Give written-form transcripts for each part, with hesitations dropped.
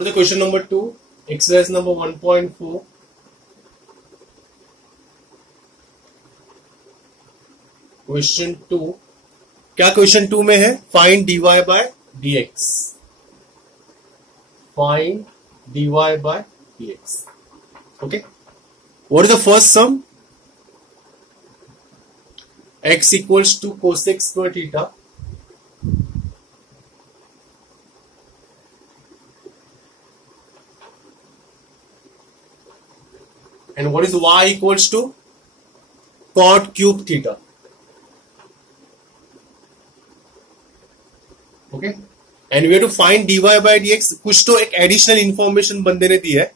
The question number 2, exercise number 1.4. Question 2, क्या question 2 में है? Find dy by dx. Find dy by dx. Okay. What is the first sum? X equals to cosec square theta. And what is y equals to cot cube theta. Okay. And we have to find dy by dx. कुछ तो एक additional information बंदे ने दी है.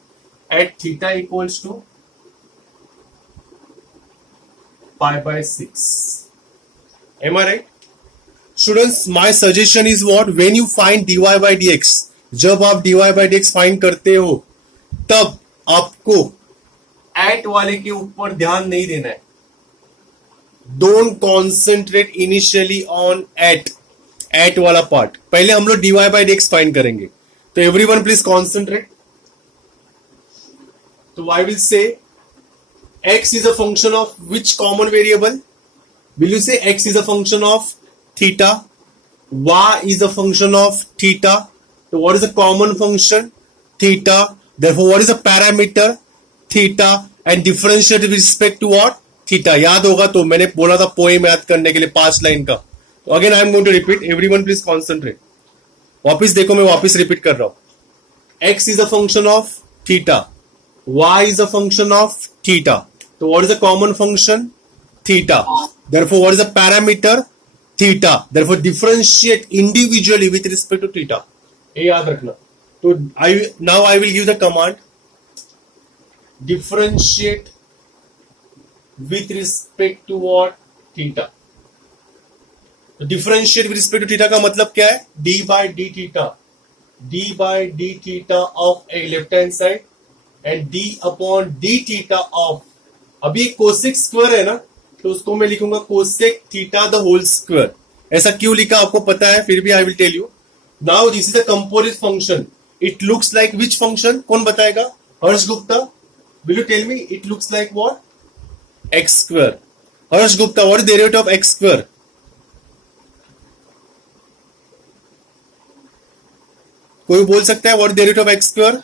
At theta equals to pi by 6. Am I right? Students, my suggestion is what? When you find dy by dx, जब आप dy by dx find करते हो तब आपको एट वाले के ऊपर ध्यान नहीं देना है. Don't concentrate initially on eight वाला पार्ट. पहले हम लोग dy by dx फाइंड करेंगे. तो एवरीवन प्लीज कॉन्सेंट्रेट. तो I will say x is a function of which common variable? Will you say x is a function of theta? Y is a function of theta. So what is a common function? Theta. Therefore what is a parameter? Theta. And differentiate with respect to what? Theta. याद होगा तो मैंने बोला था poem याद करने के लिए 5 लाइन का. तो again I am going to repeat. Everyone please concentrate. वापिस देखो, मैं वापिस रिपीट कर रहा हूं. x is a function of theta. Y is a function of theta. So what is the common function? Theta. Therefore what is the parameter? Theta. Therefore differentiate individually with respect to theta. ये याद रखना. तो now I will give the command. Differentiate with respect to what? Theta. तो differentiate with respect to theta का मतलब क्या है? d by d theta. d by d theta of a left hand side and d upon d theta of. अभी cosec square है ना, तो उसको मैं लिखूंगा cosec theta the whole square. ऐसा क्यों लिखा आपको पता है, फिर भी I will tell you. Now this is a composite function. It looks like which function? कौन बताएगा? Harsh Gupta, will you tell me? It looks like what? X square. Harsh Gupta, what is derivative of x square? कोई बोल सकता है what is derivative of x square?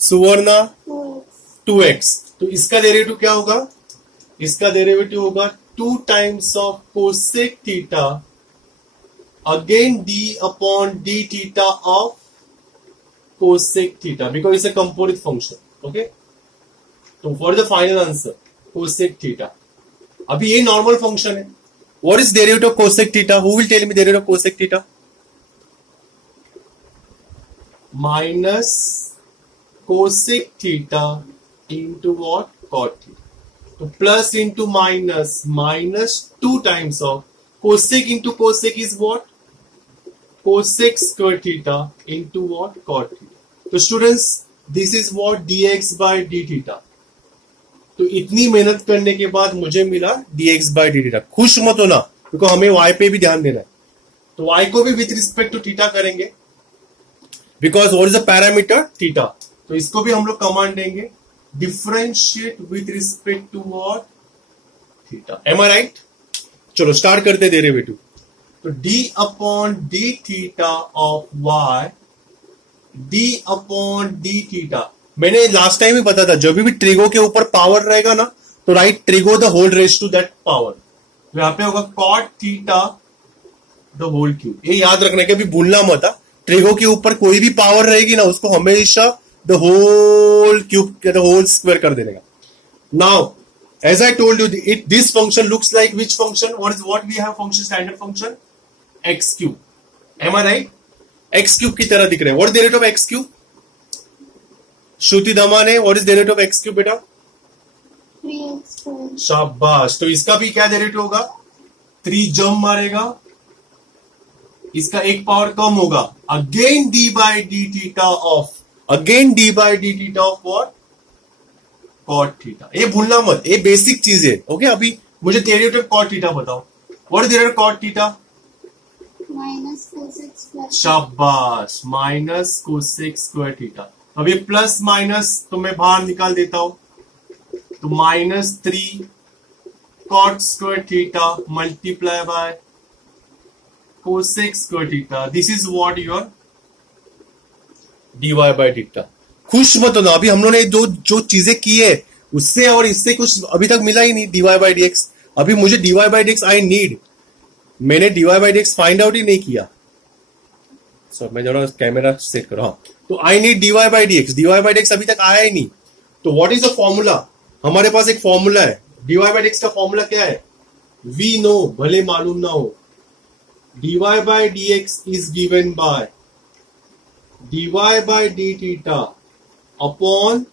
Suvarna, 2x. तो इसका derivative क्या होगा? इसका डेरिवेटिव होगा 2 times of cosec theta again d upon d theta of cosec theta, because it's a composite function. Okay. तो for the final answer cosec theta. अभी ये normal function है. What is derivative of cosec theta? Who will tell me derivative of cosec theta? Minus cosec theta into what? Cot theta. So plus into minus, minus 2 times of cosec into cosec is what? Cosec square theta into what? Cot theta. So students, this is what? dx by d theta. तो इतनी मेहनत करने के बाद मुझे मिला dx by d theta. खुश मत होना, क्योंकि हमें y पे भी ध्यान देना है. तो y को भी विथ रिस्पेक्ट टू थीटा करेंगे, because what is the parameter? Theta. तो इसको भी हम लोग कमांड देंगे differentiate with respect to what? Theta. Am I right? चलो स्टार्ट करते डेरिवेटिव. तो d upon d theta of y, d upon d theta. मैंने लास्ट टाइम ही बता था, जब भी ट्रिगो के ऊपर पावर रहेगा ना, तो write trigo the whole raise to that power. तो यहां पे होगा cot theta the whole cube. ये याद रखना है कि अभी भूलना मत. ट्रिगो के ऊपर कोई भी पावर रहेगी ना, उसको हमेशा the whole cube, the whole square कर देगा. Now, as I told you, this function looks like which function? What we have function, standard function? X cube. Am I right? X cube की तरह दिख रहा है. What is the derivative of X cube? श्रुति दमान है. What is the derivative of X cube बेटा? 3x. शाबाश. तो इसका भी क्या डेरिवेटिव होगा? 3 जम मारेगा, इसका एक पावर कम होगा. Again d by d theta of again d by d theta of what? Cot theta. ये भूलना मत, ये बेसिक चीज है. ओके. अभी मुझे डेरिवेटिव cot theta बताओ. What is derivative cot theta? Minus cosec square. शाबाश, माइनस कोसेक स्क्वायर थीटा। अब ये प्लस माइनस तो मैं बाहर निकाल देता हूं, तो -3 cot square theta multiply by cosec square theta. This is what your dy by theta. खुश मत होना, अभी हम लोगों ने जो चीजें की है उससे और इससे कुछ अभी तक मिला ही नहीं। dy बाय dx, अभी मुझे dy bye dx I need, मैंने dy bye dx find out ही नहीं किया। सो मैं जरा कैमरा सेट कर रहा हूं, तो I need dy bye dx, dy bye dx अभी तक आया ही नहीं। तो व्हाट इज द फॉर्मूला? हमारे पास एक फॉर्मूला है, dy बाय dx का फॉर्मूला क्या है? वी नो, भले मालूम ना हो। dy bye dx is given by dy by d theta upon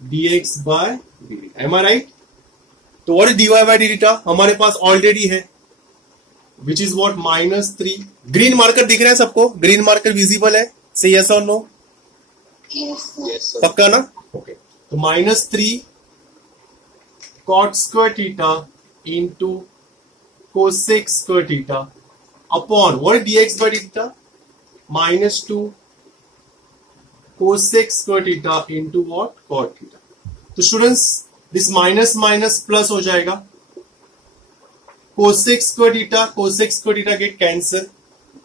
dx by dt। Am I right? तो what is dy by d theta? हमारे पास ऑलरेडी है, which is what -3। Green marker दिख रहा है सबको? ग्रीन मार्कर विजिबल है? से यस और नो? पक्का ना? ओके। तो -3 cot square theta into cosec square theta upon what is dx by theta? -2 cosec square theta into what cot theta. तो students this minus minus plus हो जाएगा, cosec square theta get cancel,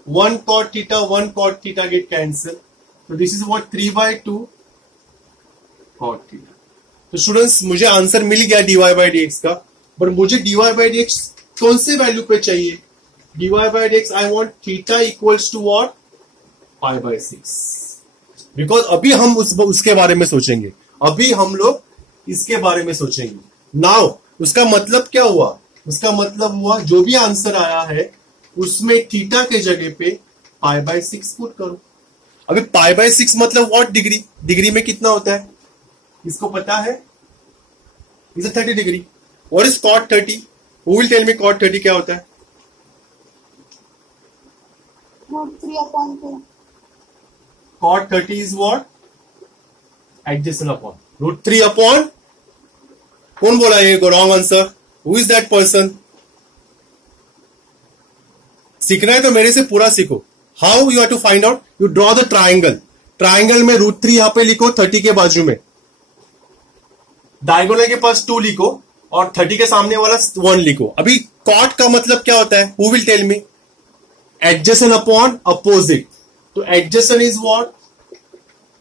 1 cot theta get cancel, so this is what 3/2 cot theta। तो students मुझे answer मिल गया dy bye dx का, but मुझे dy bye dx कौन से वैल्यू पे चाहिए? dy bye dx I want theta equals to what? π/6। Because अभी हम उसके बारे में सोचेंगे, अभी हम लोग इसके बारे में सोचेंगे। नाउ उसका मतलब क्या हुआ? उसका मतलब हुआ जो भी आंसर आया है उसमें थीटा के जगह पे π/6 पुट करो। अभी π/6 मतलब व्हाट डिग्री? डिग्री में कितना होता है इसको पता है? Is 30 degree. What is cot 30? Who will tell me cot 30 क्या होता है? √3/2। cot 30 is what? Adjacent upon √3 upon। कौन बोला ये wrong answer? Who is that person? सीखना है तो मेरे से पूरा सीखो। How you have to find out? You draw the triangle. Triangle में √3 यहां पे लिखो, 30 के बाजू में, डायगोनल के पास 2 लिखो और 30 के सामने वाला 1 लिखो। अभी कॉट का मतलब क्या होता है? Who will tell me? Adjacent upon opposite. तो एडजेसेंट इज व्हाट?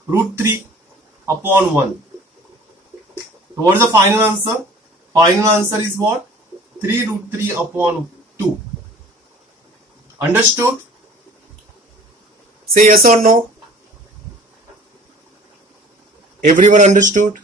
√3 अपॉन 1। तो what is the final answer? Final answer is what? 3√3 upon 2। Understood? Say yes or no. Everyone understood?